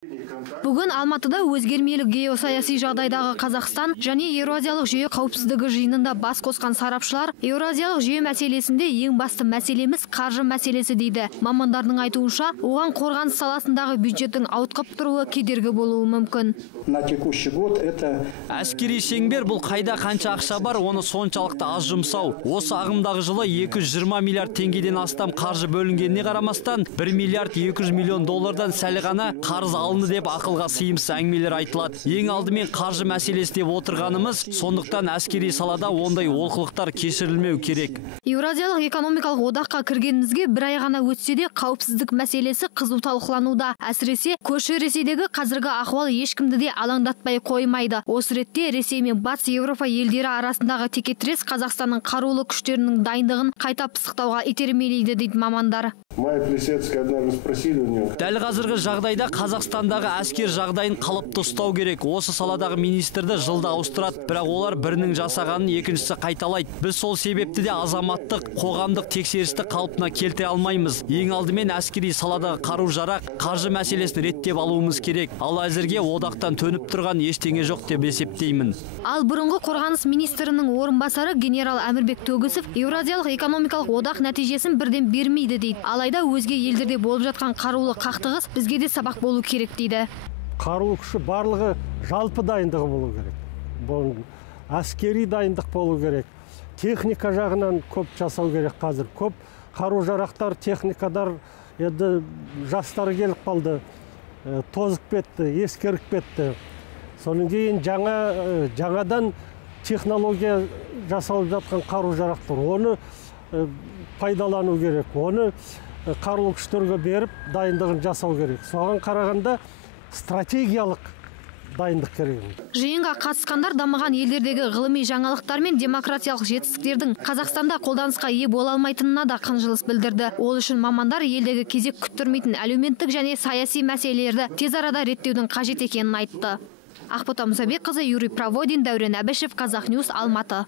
Бүгін Алматыда өзгермелі геосаяси жағдайдағы Қазақстан және Еуразиялық жүйе қауіпсіздігі жиынында бас қосқан сарапшылар Еуразиялық жүйе мәселесінде ең басты мәселеміз қаржы мәселесі дейді. Мамандардың айтуынша, оған қорғаныс саласындағы бюджеттің ауытқып тұруы кедергі болуы мүмкін. На текущий год это әскери шеңбер бұл қайда қанша ақша бар, оны соншалықты аз жұмсау. Осы ағымдағы жылы 220 миллиард теңгеден астам қаржы бөлінгеніне қарамастан 1 миллиард 200 миллион доллардан сәл ғана қарыз алынды деп ақылға сыйымсыз әңгімелер айтылады. Ең алдымен қаржы мәселесі деп отырғанымыз, сондықтан әскери салада ондай олқылықтар кешірілмеу керек. Еуразиялық экономикалық одаққа кіргенімізге бір ай ғана өтсе де қауіпсіздік мәселесі қызу талқылануда. Әсіресе көрші Ресейдегі қазіргі ахуал ешкімді де алаңдатпай қоймайды. Осы ретте Ресей мен Батыс Еуропа елдері арасындағы текетірес Қазақстанның қарулы күштерінің дайындығын қайта пысықтауға итермелейді дейді мамандар. Дәл қазіргі жағдайда Қазақстандағы әскер жағдайын қалыпты ұстау керек. Осы саладағы министрді жылда ауыстырады, бірақ олар бірінің жасағанын екіншісі қайталайды. Біз сол себепті де азаматтық, қоғамдық тексерісті қалпына келтіре алмаймыз. Ең алдымен әскери саладағы қару-жарақ, қаржы мәселесін реттеп алуымыз керек. Ал әзірге одақтан төніп тұрған ештеңе жоқ деп есептеймін. Ал бұрынғы қорғаныс министрінің орынбасары генерал Әмірбек Төгісов Еуразиялық экономикалық одақ нәтижесін бірден бермейді дейді. Алайда өзге елдерде болып жатқан қарулы қақтығыс бізге де сабақ болу керек дейді. Қарулы күші барлығы жалпы дайындығы болу керек. Бұл әскери дайындық болу керек. Техника жағынан көп жасау керек қазір. Көп қару-жарақтар, техникадар еді жастары келіп қалды. Тозып кетті, ескеріп кетті. Соның кейін жаңадан технология жасалып жатқан қару-жарақтар. Оны пайдалану керек. Оны қарулы күштерге беріп, дайындығын жасау керек. Соған қарағанда стратегиялық дайындық керек. Жиынға қатысқандар дамыған елдердегі ғылыми жаңалықтар мен демократиялық жетістіктердің Қазақстанда қолданысқа ие бола алмайтынына да қынжылыс білдірді. Ол үшін мамандар елдегі кезек күттірмейтін әлеуметтік және саяси мәселелерді тез арада реттеудің қажет екенін айтты. Ақбота Мұсабекқызы, Юрий Проводин, Дәурен Әбішев, Казахньюс, Алматы.